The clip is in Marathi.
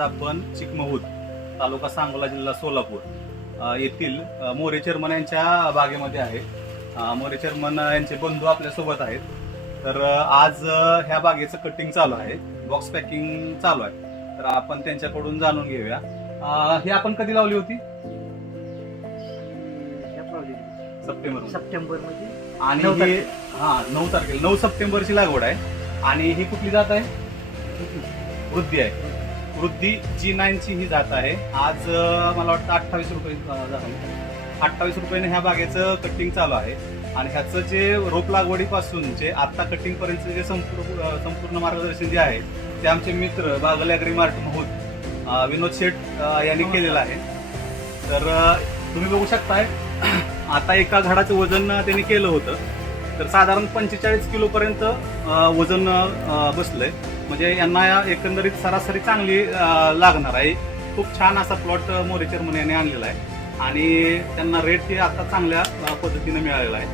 आपण चिकमहूद तालुका सांगोला जिल्हा सोलापूर येथील मोरे चेअरमन यांच्या बागेमध्ये आहे. मोरे चेअरमन यांचे बंधू आपल्या सोबत आहेत. तर आज ह्या बागेचं कटिंग चालू आहे, बॉक्स पॅकिंग चालू आहे. तर आपण त्यांच्याकडून जाणून घेऊया. ही आपण कधी लावली होती? सप्टेंबर मध्ये. आणि 9 ही 9 तारखेला 9 सप्टेंबरची लागवड आहे. आणि ही कुठली जात आहे? वृद्धी आहे. वृद्धी G9 ची ही जात आहे. आज मला वाटतं 28 रुपये 28 रुपयाने ह्या बागेचं कटिंग चालू आहे. आणि ह्याचं जे रोप लागवडीपासून जे आता कटिंग पर्यंत जे संपूर्ण मार्गदर्शन जे आहे ते आमचे मित्र बागल ॲग्री मार्ट महूद विनोद शेठ यांनी केलेलं आहे. तर तुम्ही बघू शकताय आता एका झाडाचं वजन त्यांनी केलं होतं. तर साधारण 45 किलो पर्यंत वजन बसलंय. म्हणजे यांना एकंदरीत सरासरी चांगली लागणार आहे. खूप छान असा प्लॉट मोरे चेअरमन यांनी आणलेला आहे आणि त्यांना रेट हे आता चांगल्या पद्धतीने मिळालेला आहे.